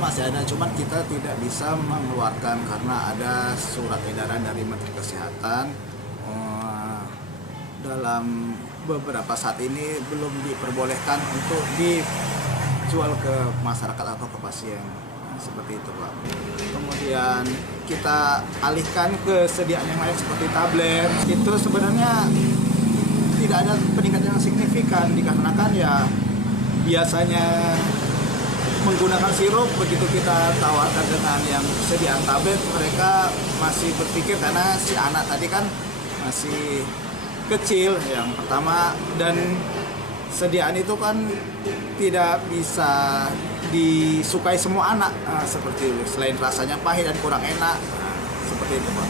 masih ada, cuman kita tidak bisa mengeluarkan karena ada surat edaran dari Menteri Kesehatan. Dalam beberapa saat ini belum diperbolehkan untuk dijual ke masyarakat atau ke pasien. Seperti itu, Pak. Kemudian kita alihkan ke sediaan yang lain seperti tablet. Itu sebenarnya tidak ada peningkatan yang signifikan dikarenakan ya biasanya menggunakan sirup, begitu kita tawarkan dengan yang sediaan tablet, mereka masih berpikir karena si anak tadi kan masih kecil yang pertama, dan sediaan itu kan tidak bisa disukai semua anak, seperti itu. Selain rasanya pahit dan kurang enak, seperti itu, Pak.